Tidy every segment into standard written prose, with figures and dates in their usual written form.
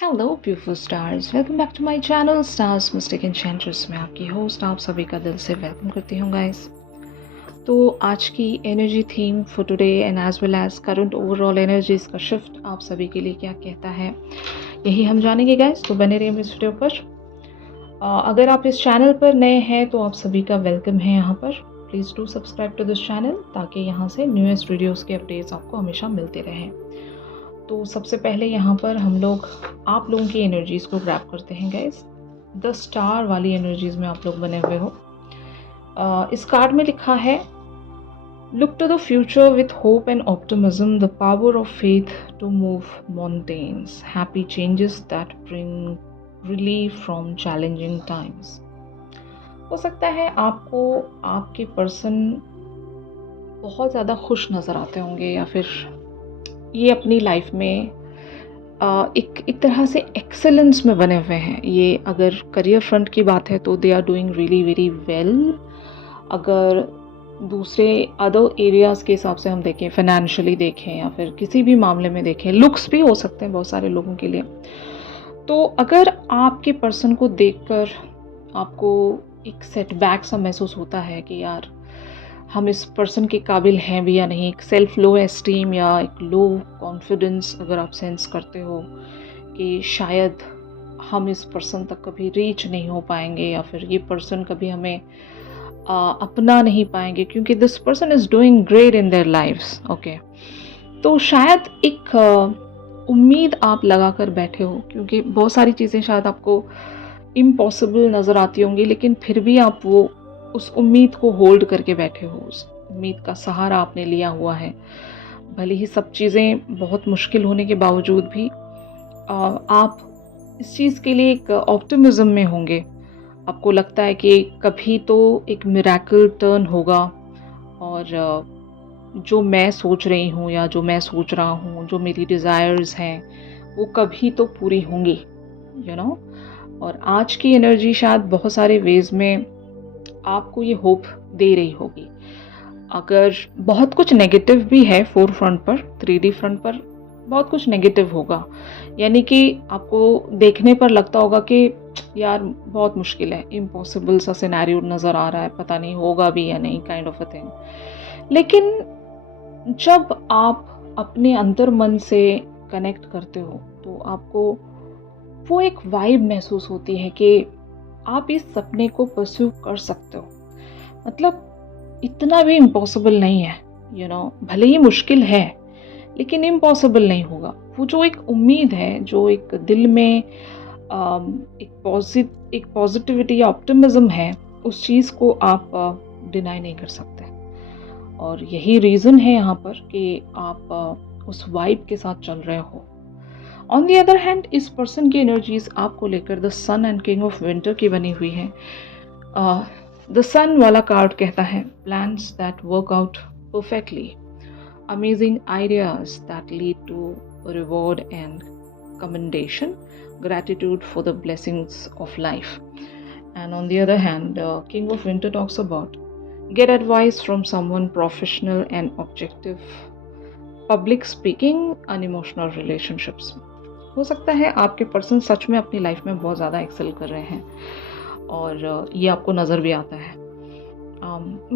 Hello beautiful stars, welcome back to my channel stars mystic enchantress में आपकी host आप सभी का दिल से वेलकम करती हूँ गाइस। तो आज की energy theme for today and as well as current overall energies का शिफ्ट आप सभी के लिए क्या कहता है, यही हम जानेंगे गाइस। तो बने रहिए इस वीडियो पर। अगर आप इस चैनल पर नए हैं तो आप सभी का वेलकम है यहाँ पर। Please do subscribe to this channel ताकि यहाँ से न्यूएस्ट वीडियोज़ के अपडेट्स आपको हमेशा मिलते रहें। तो सबसे पहले यहाँ पर हम लोग आप लोगों की एनर्जीज़ को ग्रैब करते हैं गाइस। 10 स्टार वाली एनर्जीज़ में आप लोग बने हुए हो। इस कार्ड में लिखा है, look to the future with hope and optimism, the power of faith to move mountains, happy changes that bring relief from challenging times. हो सकता है आपको आपके पर्सन बहुत ज़्यादा खुश नज़र आते होंगे, या फिर ये अपनी लाइफ में एक तरह से एक्सेलेंस में बने हुए हैं। ये अगर करियर फ्रंट की बात है तो they are doing really very well. अगर दूसरे अदर एरियाज़ के हिसाब से हम देखें, फाइनेंशियली देखें या फिर किसी भी मामले में देखें, लुक्स भी हो सकते हैं बहुत सारे लोगों के लिए। तो अगर आपके पर्सन को देखकर आपको एक सेटबैक सा महसूस होता है कि यार हम इस पर्सन के काबिल हैं भी या नहीं, एक सेल्फ लो एस्टीम या एक लो कॉन्फिडेंस अगर आप सेंस करते हो कि शायद हम इस पर्सन तक कभी रीच नहीं हो पाएंगे, या फिर ये पर्सन कभी हमें अपना नहीं पाएंगे क्योंकि this person is doing great in their lives. Okay, तो शायद एक उम्मीद आप लगा कर बैठे हो, क्योंकि बहुत सारी चीज़ें शायद आपको इम्पॉसिबल नज़र आती होंगी, लेकिन फिर भी आप वो उस उम्मीद को होल्ड करके बैठे हो, उस उम्मीद का सहारा आपने लिया हुआ है। भले ही सब चीज़ें बहुत मुश्किल होने के बावजूद भी आप इस चीज़ के लिए एक ऑप्टिमिज्म में होंगे। आपको लगता है कि कभी तो एक मिरेकल टर्न होगा, और जो मैं सोच रही हूँ या जो मैं सोच रहा हूँ, जो मेरी डिज़ायर्स हैं, वो कभी तो पूरी होंगी, यू नो। और आज की एनर्जी शायद बहुत सारे वेज में आपको ये होप दे रही होगी। अगर बहुत कुछ नेगेटिव भी है 4 फ्रंट पर, 3D फ्रंट पर बहुत कुछ नेगेटिव होगा, यानी कि आपको देखने पर लगता होगा कि यार बहुत मुश्किल है, इम्पॉसिबल सा सिनेरियो नज़र आ रहा है, पता नहीं होगा भी या नहीं, काइंड ऑफ अ थिंग। लेकिन जब आप अपने अंतर मन से कनेक्ट करते हो तो आपको वो एक वाइब महसूस होती है कि आप इस सपने को परस्यू कर सकते हो। मतलब इतना भी इम्पॉसिबल नहीं है, यू नो। भले ही मुश्किल है लेकिन इम्पॉसिबल नहीं होगा। वो जो एक उम्मीद है, जो एक दिल में एक पॉजिटिविटी या ऑप्टिमिज्म है, उस चीज़ को आप डिनाई नहीं कर सकते। और यही रीज़न है यहाँ पर कि आप उस वाइब के साथ चल रहे हो। ऑन दी अदर हैंड, इस पर्सन की एनर्जीज आपको लेकर the sun and king of winter की बनी हुई है। द सन वाला कार्ड कहता है, plans that work out perfectly, amazing ideas that lead to reward and commendation, gratitude for the blessings of life. And on the other hand, king of winter talks about get advice from someone professional and objective, public speaking, unemotional relationships. हो सकता है आपके person सच में अपनी life में बहुत ज़्यादा Excel कर रहे हैं और ये आपको नज़र भी आता है,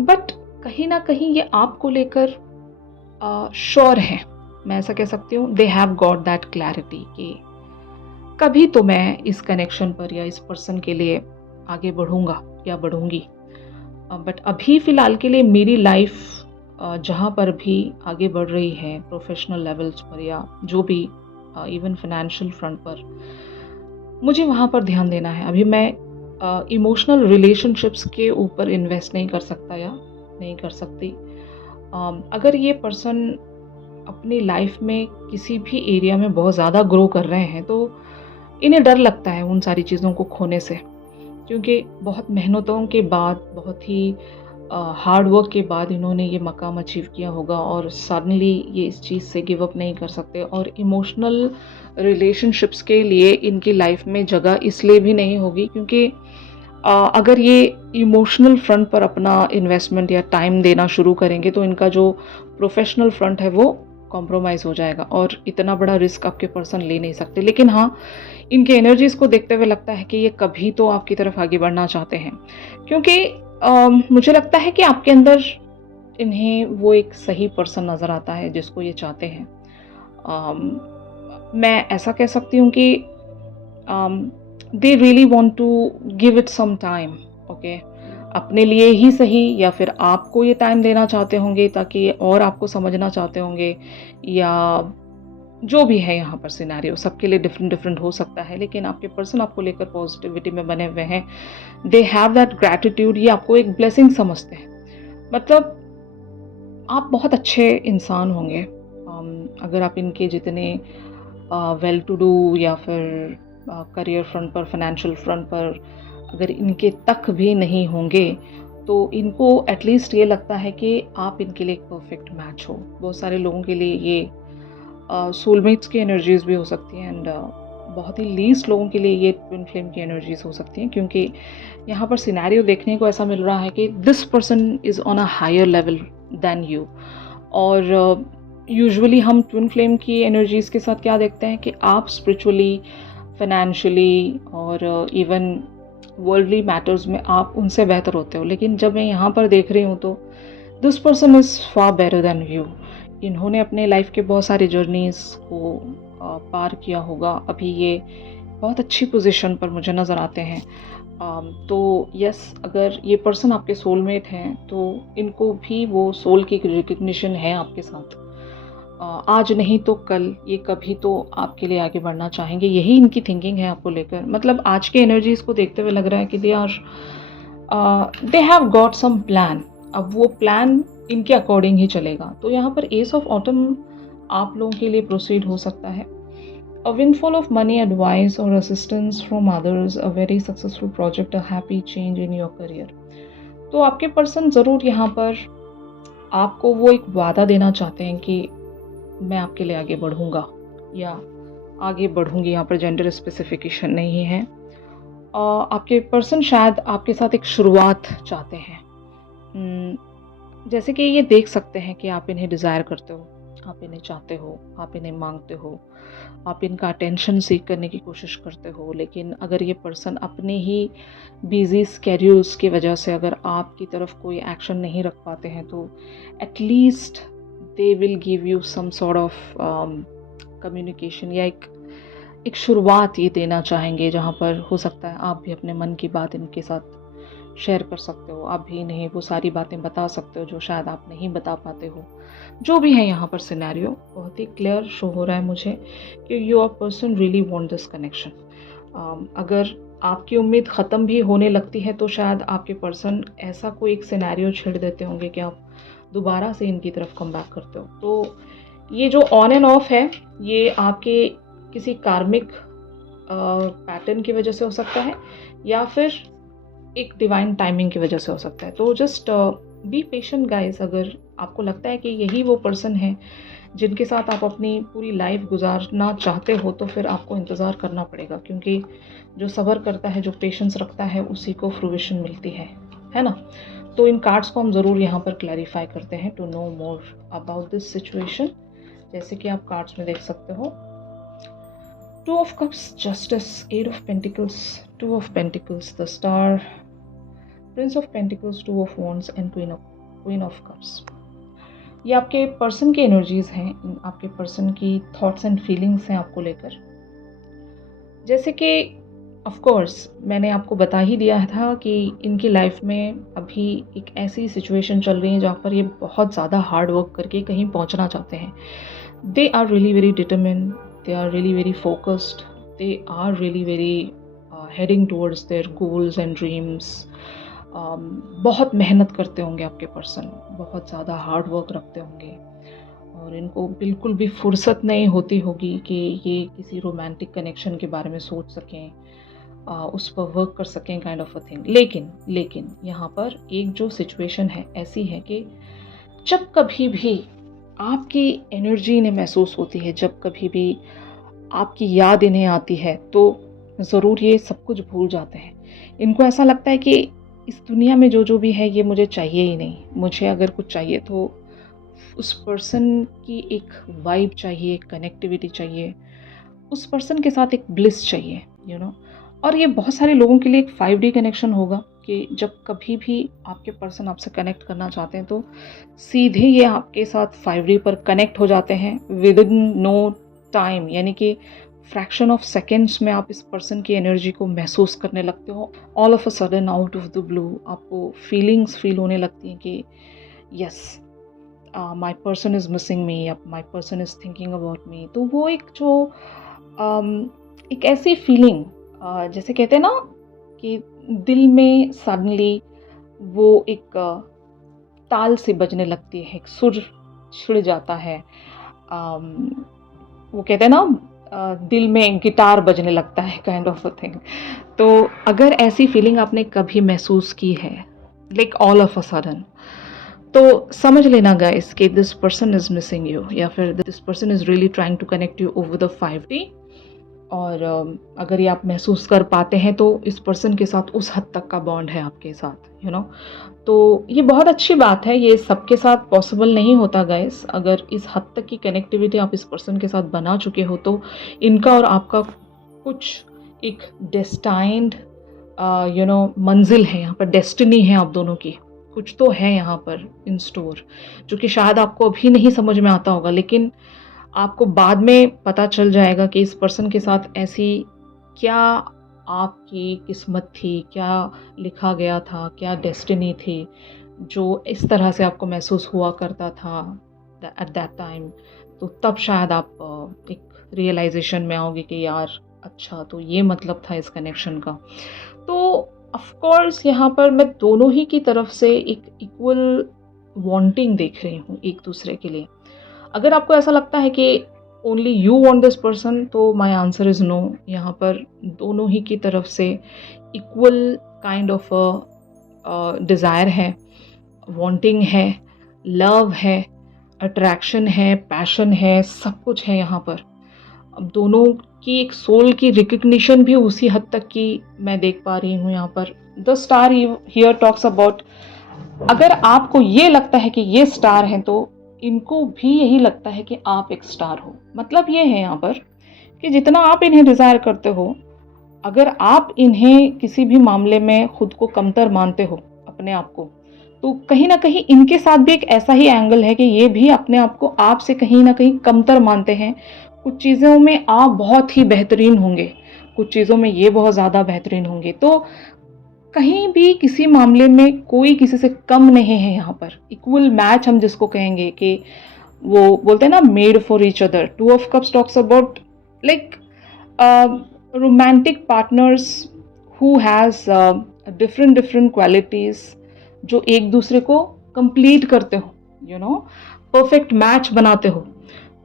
बट कहीं ना कहीं ये आपको लेकर श्योर है। मैं ऐसा कह सकती हूँ, दे हैव गॉट दैट क्लैरिटी कि कभी तो मैं इस कनेक्शन पर या इस पर्सन के लिए आगे बढ़ूँगा या बढ़ूँगी। बट अभी फ़िलहाल के लिए मेरी लाइफ जहाँ पर भी आगे बढ़ रही है, प्रोफेशनल लेवल्स पर या जो भी इवन फाइनेंशियल फ्रंट पर, मुझे वहाँ पर ध्यान देना है। अभी मैं इमोशनल रिलेशनशिप्स के ऊपर इन्वेस्ट नहीं कर सकता या नहीं कर सकती। अगर ये पर्सन अपनी लाइफ में किसी भी एरिया में बहुत ज़्यादा ग्रो कर रहे हैं तो इन्हें डर लगता है उन सारी चीज़ों को खोने से, क्योंकि बहुत मेहनतों के बाद, बहुत ही हार्ड वर्क के बाद इन्होंने ये मकाम अचीव किया होगा, और सडनली ये इस चीज़ से गिव अप नहीं कर सकते। और इमोशनल रिलेशनशिप्स के लिए इनकी लाइफ में जगह इसलिए भी नहीं होगी क्योंकि अगर ये इमोशनल फ्रंट पर अपना इन्वेस्टमेंट या टाइम देना शुरू करेंगे तो इनका जो प्रोफेशनल फ्रंट है वो कॉम्प्रोमाइज़ हो जाएगा, और इतना बड़ा रिस्क आपके पर्सन ले नहीं सकते। लेकिन हाँ, इनके एनर्जीज़ को देखते हुए लगता है कि ये कभी तो आपकी तरफ आगे बढ़ना चाहते हैं। क्योंकि मुझे लगता है कि आपके अंदर इन्हें वो एक सही पर्सन नज़र आता है जिसको ये चाहते हैं। मैं ऐसा कह सकती हूँ कि they really want to give it some time, okay? अपने लिए ही सही या फिर आपको ये टाइम देना चाहते होंगे ताकि और आपको समझना चाहते होंगे, या जो भी है यहाँ पर सिनेरियो सबके लिए डिफरेंट डिफरेंट हो सकता है, लेकिन आपके पर्सन आपको लेकर पॉजिटिविटी में बने हुए हैं। दे हैव दैट ग्रैटिट्यूड, ये आपको एक ब्लेसिंग समझते हैं। मतलब आप बहुत अच्छे इंसान होंगे। अगर आप इनके जितने वेल टू डू या फिर करियर फ्रंट पर, फाइनेंशियल फ्रंट पर अगर इनके तक भी नहीं होंगे, तो इनको एटलीस्ट ये लगता है कि आप इनके लिए एक परफेक्ट मैच हो। बहुत सारे लोगों के लिए ये सोलमेट्स की एनर्जीज़ भी हो सकती हैं, एंड बहुत ही लीस्ट लोगों के लिए ये ट्विन फ्लेम की एनर्जीज़ हो सकती हैं, क्योंकि यहाँ पर सिनेरियो देखने को ऐसा मिल रहा है कि this person is on a higher level than you. और यूजुअली हम ट्विन फ्लेम की एनर्जीज़ के साथ क्या देखते हैं कि आप स्पिरिचुअली, फाइनेंशियली और इवन वर्ल्डली मैटर्स में आप उनसे बेहतर होते हो, लेकिन जब मैं यहाँ पर देख रही हूँ तो this person is far better than you. इन्होंने अपने लाइफ के बहुत सारे जर्नीज़ को पार किया होगा। अभी ये बहुत अच्छी पोजीशन पर मुझे नज़र आते हैं। तो यस, अगर ये पर्सन आपके सोलमेट हैं तो इनको भी वो सोल की रिकग्निशन है आपके साथ। आज नहीं तो कल ये कभी तो आपके लिए आगे बढ़ना चाहेंगे, यही इनकी थिंकिंग है आपको लेकर। मतलब आज के एनर्जीज़ को देखते हुए लग रहा है कि they have got some plan. अब वो प्लान इनके अकॉर्डिंग ही चलेगा। तो यहाँ पर एस ऑफ ऑटम आप लोगों के लिए प्रोसीड हो सकता है। A windfall of money, advice or assistance from others, a very successful project, a happy change in your career। तो आपके पर्सन ज़रूर यहाँ पर आपको वो एक वादा देना चाहते हैं कि मैं आपके लिए आगे बढ़ूँगा या आगे बढ़ूँगी। यहाँ पर जेंडर स्पेसिफिकेशन नहीं है। आपके पर्सन शायद आपके साथ एक शुरुआत चाहते हैं। जैसे कि ये देख सकते हैं कि आप इन्हें डिज़ायर करते हो, आप इन्हें चाहते हो, आप इन्हें मांगते हो, आप इनका अटेंशन सीख करने की कोशिश करते हो। लेकिन अगर ये पर्सन अपने ही बिजी स्केड्यूल्स की वजह से अगर आपकी तरफ कोई एक्शन नहीं रख पाते हैं, तो at least they will give you some sort of communication, या एक शुरुआत ये देना चाहेंगे, जहाँ पर हो सकता है आप भी अपने मन की बात इनके साथ शेयर कर सकते हो। आप भी इन्हें वो सारी बातें बता सकते हो जो शायद आप नहीं बता पाते हो। जो भी है यहाँ पर सिनेरियो बहुत ही क्लियर शो हो रहा है मुझे कि your person really want this connection. अगर आपकी उम्मीद ख़त्म भी होने लगती है तो शायद आपके पर्सन ऐसा कोई एक सिनेरियो छेड़ देते होंगे कि आप दोबारा से इनकी तरफ कम बैक करते हो। तो ये जो ऑन एंड ऑफ है, ये आपके किसी कार्मिक पैटर्न की वजह से हो सकता है, या फिर एक डिवाइन टाइमिंग की वजह से हो सकता है। तो जस्ट बी पेशेंट गाइस। अगर आपको लगता है कि यही वो पर्सन है जिनके साथ आप अपनी पूरी लाइफ गुजारना चाहते हो, तो फिर आपको इंतज़ार करना पड़ेगा, क्योंकि जो सब्र करता है, जो पेशेंस रखता है, उसी को फ्रूइशन मिलती है ना। तो इन कार्ड्स को हम ज़रूर यहाँ पर क्लैरिफाई करते हैं to know more about this situation. जैसे कि आप कार्ड्स में देख सकते हो, 2 of Cups, Justice, 8 of Pentacles, 2 of Pentacles, the Star, Prince of Pentacles, 2 of Wands and Queen of Cups। ये आपके पर्सन की एनर्जीज हैं, आपके पर्सन की थॉट्स एंड फीलिंग्स हैं आपको लेकर। जैसे कि ऑफ कोर्स मैंने आपको बता ही दिया था कि इनकी लाइफ में अभी एक ऐसी सिचुएशन चल रही है जहाँ पर ये बहुत ज़्यादा हार्ड वर्क करके कहीं पहुँचना चाहते हैं। They are really very determined, they are really very focused, they are really very heading towards their goals and dreams। बहुत मेहनत करते होंगे आपके पर्सन, बहुत ज़्यादा हार्ड वर्क रखते होंगे, और इनको बिल्कुल भी फुर्सत नहीं होती होगी कि ये किसी रोमांटिक कनेक्शन के बारे में सोच सकें, उस पर वर्क कर सकें, काइंड ऑफ अ थिंग। लेकिन यहाँ पर एक जो सिचुएशन है ऐसी है कि जब कभी भी आपकी एनर्जी इन्हें महसूस होती है, जब कभी भी आपकी याद इन्हें आती है, तो ज़रूर ये सब कुछ भूल जाते हैं। इनको ऐसा लगता है कि इस दुनिया में जो भी है ये मुझे चाहिए ही नहीं। मुझे अगर कुछ चाहिए तो उस पर्सन की एक वाइब चाहिए, एक कनेक्टिविटी चाहिए, उस पर्सन के साथ एक ब्लिस चाहिए, और ये बहुत सारे लोगों के लिए एक 5D कनेक्शन होगा कि जब कभी भी आपके पर्सन आपसे कनेक्ट करना चाहते हैं तो सीधे ये आपके साथ 5D पर कनेक्ट हो जाते हैं विद इन नो टाइम, यानी कि फ्रैक्शन ऑफ सेकेंड्स में आप इस पर्सन की एनर्जी को महसूस करने लगते हो। All of a sudden out of the blue आपको फीलिंग्स फील होने लगती हैं कि yes, my person is missing me या my person is thinking about me. तो वो एक जो एक ऐसी फीलिंग, जैसे कहते हैं ना कि दिल में सडनली वो एक ताल से बजने लगती है, एक सुर छिड़ जाता है। वो कहते हैं ना दिल में गिटार बजने लगता है, काइंड ऑफ अ थिंग। तो अगर ऐसी फीलिंग आपने कभी महसूस की है, like all of a sudden, तो समझ लेना गाइस कि this person is missing you, या फिर this person is really trying to connect you over the 5D। और अगर ये आप महसूस कर पाते हैं तो इस पर्सन के साथ उस हद तक का बॉन्ड है आपके साथ, तो ये बहुत अच्छी बात है। ये सबके साथ पॉसिबल नहीं होता गाइस। अगर इस हद तक की कनेक्टिविटी आप इस पर्सन के साथ बना चुके हो तो इनका और आपका कुछ एक डेस्टाइंड मंजिल है, यहाँ पर डेस्टिनी है आप दोनों की, कुछ तो है यहाँ पर इन स्टोर, जो कि शायद आपको अभी नहीं समझ में आता होगा, लेकिन आपको बाद में पता चल जाएगा कि इस पर्सन के साथ ऐसी क्या आपकी किस्मत थी, क्या लिखा गया था, क्या डेस्टिनी थी, जो इस तरह से आपको महसूस हुआ करता था एट दैट टाइम। तो तब शायद आप एक रियलाइजेशन में आओगे कि यार अच्छा, तो ये मतलब था इस कनेक्शन का। तो ऑफ कोर्स यहाँ पर मैं दोनों ही की तरफ से एक इक्वल वांटिंग देख रही हूँ एक दूसरे के लिए। अगर आपको ऐसा लगता है कि only you want this person, तो माय आंसर इज़ नो। यहाँ पर दोनों ही की तरफ से इक्वल काइंड ऑफ डिज़ायर है, वांटिंग है, लव है, अट्रैक्शन है, पैशन है, सब कुछ है यहाँ पर। अब दोनों की एक सोल की रिकग्निशन भी उसी हद तक की मैं देख पा रही हूँ यहाँ पर। The star here talks about, अगर आपको ये लगता है कि ये स्टार हैं तो इनको भी यही लगता है कि आप एक स्टार हो। मतलब ये है यहाँ पर कि जितना आप इन्हें डिज़ायर करते हो, अगर आप इन्हें किसी भी मामले में खुद को कमतर मानते हो अपने आप को, तो कहीं ना कहीं इनके साथ भी एक ऐसा ही एंगल है कि ये भी अपने आप को आपसे कहीं ना कहीं कमतर मानते हैं। कुछ चीज़ों में आप बहुत ही बेहतरीन होंगे, कुछ चीज़ों में ये बहुत ज़्यादा बेहतरीन होंगे। तो कहीं भी किसी मामले में कोई किसी से कम नहीं है। यहाँ पर इक्वल मैच हम जिसको कहेंगे कि वो बोलते हैं ना made for each other. Two of cups talks about like romantic partners who has different qualities, जो एक दूसरे को कंप्लीट करते हो, परफेक्ट मैच बनाते हो।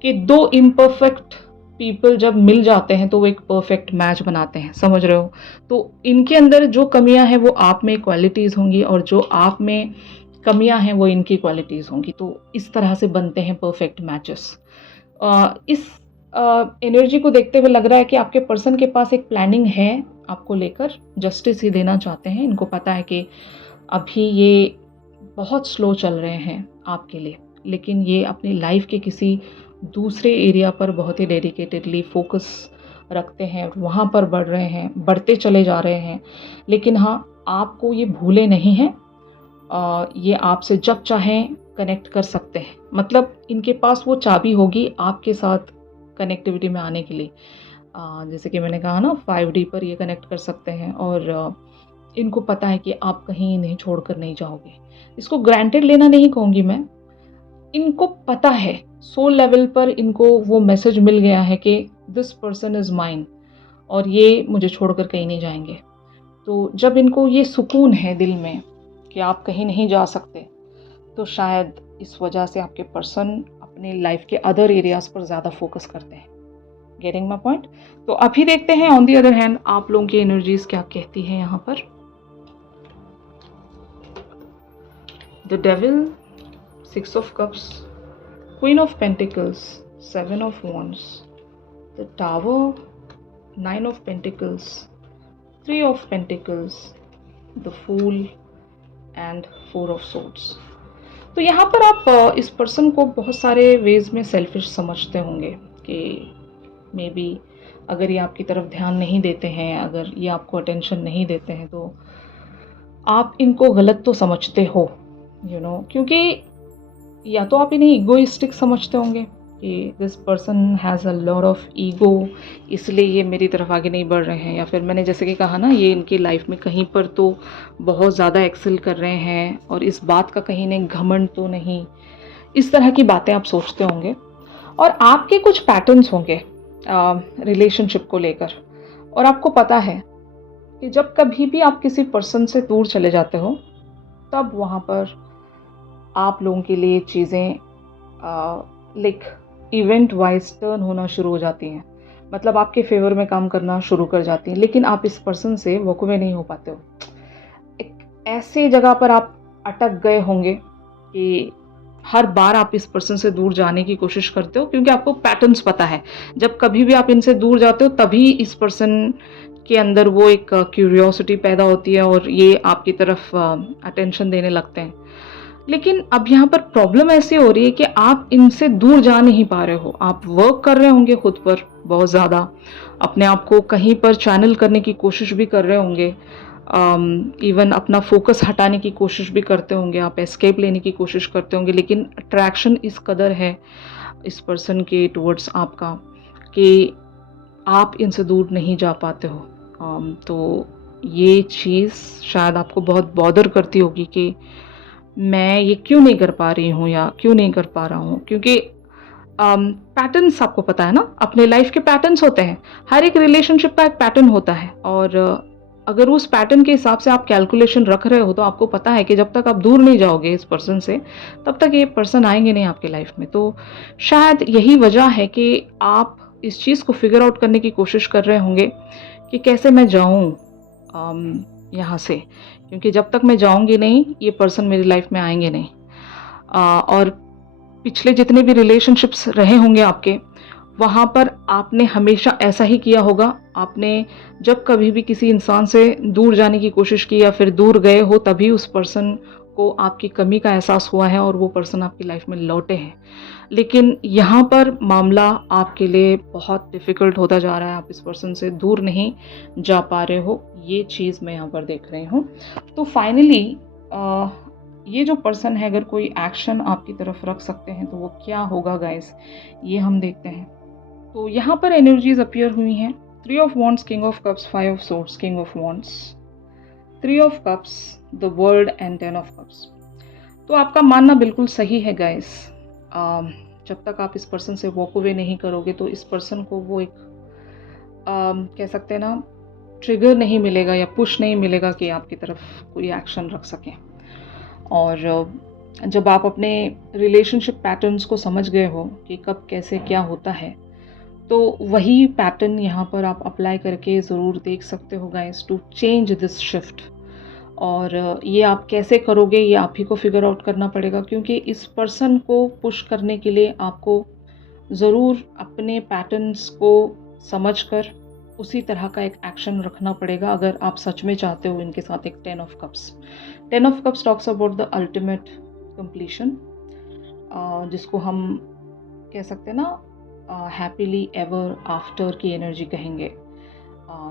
कि दो इम्परफेक्ट पीपल जब मिल जाते हैं तो वो एक परफेक्ट मैच बनाते हैं, समझ रहे हो। तो इनके अंदर जो कमियां हैं वो आप में क्वालिटीज़ होंगी, और जो आप में कमियां हैं वो इनकी क्वालिटीज़ होंगी। तो इस तरह से बनते हैं परफेक्ट मैचेस। इस एनर्जी को देखते हुए लग रहा है कि आपके पर्सन के पास एक प्लानिंग है आपको लेकर, जस्टिस ही देना चाहते हैं। इनको पता है कि अभी ये बहुत स्लो चल रहे हैं आपके लिए, लेकिन ये अपनी लाइफ के किसी दूसरे एरिया पर बहुत ही डेडिकेटेडली फोकस रखते हैं, वहाँ पर बढ़ रहे हैं, बढ़ते चले जा रहे हैं। लेकिन हाँ, आपको ये भूले नहीं हैं। ये आपसे जब चाहें कनेक्ट कर सकते हैं। मतलब इनके पास वो चाबी होगी आपके साथ कनेक्टिविटी में आने के लिए। जैसे कि मैंने कहा ना, 5D पर ये कनेक्ट कर सकते हैं, और इनको पता है कि आप कहीं नहीं छोड़कर नहीं जाओगे। इसको ग्रांटेड लेना नहीं कहूँगी मैं, इनको पता है, सोल लेवल पर इनको वो मैसेज मिल गया है कि दिस पर्सन इज़ माइन, और ये मुझे छोड़कर कहीं नहीं जाएंगे। तो जब इनको ये सुकून है दिल में कि आप कहीं नहीं जा सकते, तो शायद इस वजह से आपके पर्सन अपने लाइफ के अदर एरियाज़ पर ज़्यादा फोकस करते हैं। Getting my point. तो अभी देखते हैं ऑन दी अदर हैंड आप लोगों की एनर्जीज क्या कहती है यहाँ पर। The devil, 6 of cups, Queen of Pentacles, 7 of Wands, the Tower, 9 of Pentacles, 3 of Pentacles, the Fool and 4 of Swords। तो यहाँ पर आप इस पर्सन को बहुत सारे वेज में सेल्फिश समझते होंगे कि मे बी अगर ये आपकी तरफ ध्यान नहीं देते हैं, अगर ये आपको अटेंशन नहीं देते हैं, तो आप इनको गलत तो समझते हो, क्योंकि या तो आप इन्हें इगोइस्टिक समझते होंगे कि this person has a lot of ego, इसलिए ये मेरी तरफ आगे नहीं बढ़ रहे हैं, या फिर मैंने जैसे कि कहा ना, ये इनकी लाइफ में कहीं पर तो बहुत ज़्यादा एक्सेल कर रहे हैं और इस बात का कहीं ने घमंड तो नहीं, इस तरह की बातें आप सोचते होंगे। और आपके कुछ पैटर्न्स होंगे रिलेशनशिप को लेकर, और आपको पता है कि जब कभी भी आप किसी पर्सन से दूर चले जाते हो, तब वहाँ पर आप लोगों के लिए चीज़ें लाइक इवेंट वाइज टर्न होना शुरू हो जाती हैं, मतलब आपके फेवर में काम करना शुरू कर जाती हैं, लेकिन आप इस पर्सन से वकूवे नहीं हो पाते हो। एक ऐसी जगह पर आप अटक गए होंगे कि हर बार आप इस पर्सन से दूर जाने की कोशिश करते हो, क्योंकि आपको पैटर्न्स पता है, जब कभी भी आप इनसे दूर जाते हो तभी इस पर्सन के अंदर वो एक क्यूरियोसिटी पैदा होती है और ये आपकी तरफ अटेंशन देने लगते हैं। लेकिन अब यहाँ पर प्रॉब्लम ऐसी हो रही है कि आप इनसे दूर जा नहीं पा रहे हो। आप वर्क कर रहे होंगे खुद पर बहुत ज़्यादा, अपने आप को कहीं पर चैनल करने की कोशिश भी कर रहे होंगे, इवन अपना फोकस हटाने की कोशिश भी करते होंगे, आप एस्केप लेने की कोशिश करते होंगे, लेकिन अट्रैक्शन इस कदर है इस पर्सन के टुवर्ड्स आपका कि आप इनसे दूर नहीं जा पाते हो। तो ये चीज़ शायद आपको बहुत बॉदर करती होगी कि मैं ये क्यों नहीं कर पा रही हूँ या क्यों नहीं कर पा रहा हूँ, क्योंकि पैटर्न्स आपको पता है ना, अपने लाइफ के पैटर्न्स होते हैं, हर एक रिलेशनशिप का एक पैटर्न होता है, और अगर उस पैटर्न के हिसाब से आप कैलकुलेशन रख रहे हो तो आपको पता है कि जब तक आप दूर नहीं जाओगे इस पर्सन से, तब तक ये पर्सन आएंगे नहीं आपके लाइफ में। तो शायद यही वजह है कि आप इस चीज़ को फिगर आउट करने की कोशिश कर रहे होंगे कि कैसे मैं जाऊँ यहाँ से, क्योंकि जब तक मैं जाऊँगी नहीं ये पर्सन मेरी लाइफ में आएंगे नहीं। और पिछले जितने भी रिलेशनशिप्स रहे होंगे आपके, वहाँ पर आपने हमेशा ऐसा ही किया होगा। आपने जब कभी भी किसी इंसान से दूर जाने की कोशिश की या फिर दूर गए हो, तभी उस पर्सन को आपकी कमी का एहसास हुआ है और वो पर्सन आपकी लाइफ में लौटे हैं। लेकिन यहाँ पर मामला आपके लिए बहुत डिफ़िकल्ट होता जा रहा है, आप इस पर्सन से दूर नहीं जा पा रहे हो, ये चीज़ मैं यहाँ पर देख रही हूँ। तो फाइनली ये जो पर्सन है, अगर कोई एक्शन आपकी तरफ रख सकते हैं तो वो क्या होगा गाइस, ये हम देखते हैं। तो यहाँ पर एनर्जीज अपीयर हुई हैं, 3 of wands, king of cups, 5 of swords, king of wands, 3 of cups, the world and 10 of cups. तो आपका मानना बिल्कुल सही है गाइस, जब तक आप इस पर्सन से वॉक अवे नहीं करोगे तो इस पर्सन को वो एक कह सकते हैं ना, ट्रिगर नहीं मिलेगा या पुश नहीं मिलेगा कि आपकी तरफ कोई एक्शन रख सकें। और जब आप अपने रिलेशनशिप पैटर्न्स को समझ गए हो कि कब कैसे क्या होता है, तो वही पैटर्न यहाँ पर आप अप्लाई करके ज़रूर देख सकते हो guys, to change this shift. और ये आप कैसे करोगे ये आप ही को फिगर आउट करना पड़ेगा, क्योंकि इस पर्सन को पुश करने के लिए आपको ज़रूर अपने पैटर्न्स को समझकर उसी तरह का एक एक्शन रखना पड़ेगा, अगर आप सच में चाहते हो इनके साथ एक 10 of cups. 10 of cups talks about the ultimate completion, जिसको हम कह सकते हैं ना हैप्पीली एवर आफ्टर की एनर्जी कहेंगे।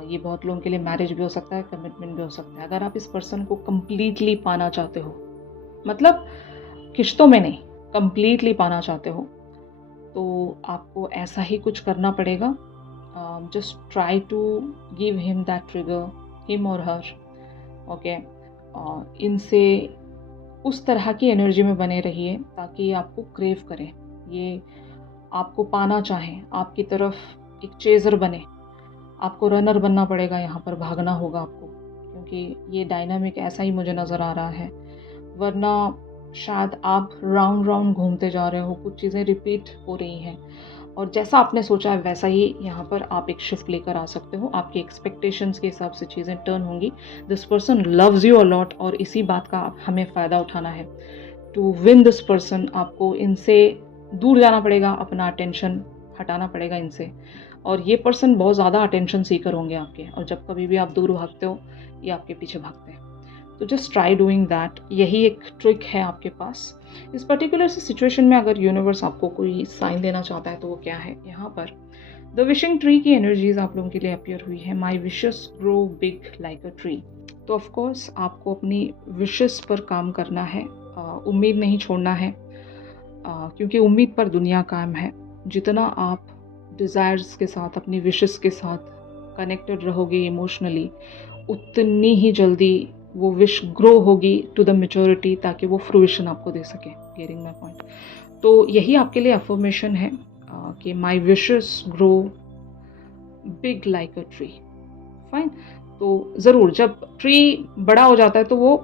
ये बहुत लोगों के लिए मैरिज भी हो सकता है, कमिटमेंट भी हो सकता है। अगर आप इस पर्सन को कंप्लीटली पाना चाहते हो, मतलब किश्तों में नहीं, कंप्लीटली पाना चाहते हो, तो आपको ऐसा ही कुछ करना पड़ेगा। Just try to give him that trigger, him और हर, ओके। इनसे उस तरह की एनर्जी में बने रहिए ताकि आपको क्रेव करें, ये आपको पाना चाहें, आपकी तरफ एक चेज़र बने। आपको रनर बनना पड़ेगा, यहाँ पर भागना होगा आपको, क्योंकि ये डायनामिक ऐसा ही मुझे नज़र आ रहा है। वरना शायद आप राउंड घूमते जा रहे हो, कुछ चीज़ें रिपीट हो रही हैं और जैसा आपने सोचा है वैसा ही यहाँ पर आप एक शिफ्ट लेकर आ सकते हो। आपकी एक्सपेक्टेशंस के हिसाब से चीज़ें टर्न होंगी। This person loves you a lot और इसी बात का हमें फ़ायदा उठाना है। टू विन दिस पर्सन आपको इनसे दूर जाना पड़ेगा, अपना अटेंशन हटाना पड़ेगा इनसे। और ये पर्सन बहुत ज़्यादा अटेंशन सीकर होंगे आपके, और जब कभी भी आप दूर भागते हो ये आपके पीछे भागते हैं। तो जस्ट ट्राई डूइंग दैट, यही एक ट्रिक है आपके पास। इस पर्टिकुलर सिचुएशन में अगर यूनिवर्स आपको कोई साइन देना चाहता है तो वो क्या है, यहाँ पर द विशिंग ट्री की एनर्जीज आप लोगों के लिए अपीयर हुई है। My wishes grow big like a tree. तो ऑफ कोर्स आपको अपनी विशेस पर काम करना है, उम्मीद नहीं छोड़ना है, क्योंकि उम्मीद पर दुनिया कायम है। जितना आप डिज़ायर्स के साथ, अपनी विशेस के साथ कनेक्टेड रहोगे इमोशनली, उतनी ही जल्दी वो विश ग्रो होगी टू द मेच्योरिटी, ताकि वो फ्रूइशन आपको दे सके। Getting my point. तो यही आपके लिए अफर्मेशन है कि my wishes grow big like a tree. Fine. तो ज़रूर जब ट्री बड़ा हो जाता है तो वो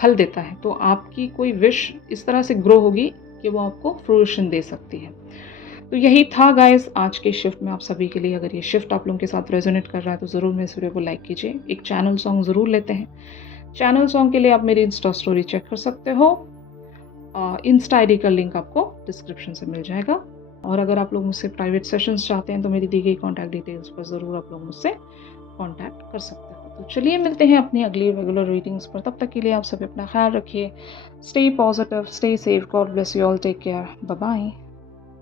फल देता है, तो आपकी कोई विश इस तरह से ग्रो होगी कि वो आपको फ्रूइशन दे सकती है। तो यही था गाइस आज के शिफ्ट में आप सभी के लिए। अगर ये शिफ्ट आप लोगों के साथ रेजोनेट कर रहा है तो ज़रूर मेरे इस वीडियो को लाइक कीजिए। एक चैनल सॉन्ग ज़रूर लेते हैं। चैनल सॉन्ग के लिए आप मेरी इंस्टा स्टोरी चेक कर सकते हो। इंस्टा आईडी का लिंक आपको डिस्क्रिप्शन से मिल जाएगा। और अगर आप लोग मुझसे प्राइवेट सेशंस चाहते हैं तो मेरी दी गई कॉन्टैक्ट डिटेल्स पर ज़रूर आप लोग मुझसे कॉन्टैक्ट कर सकते हो। तो चलिए मिलते हैं अपनी अगली रेगुलर रीडिंग्स पर। तब तक के लिए आप सभी अपना ख्याल रखिए। Stay positive, stay safe, God bless you all, take care, bye bye.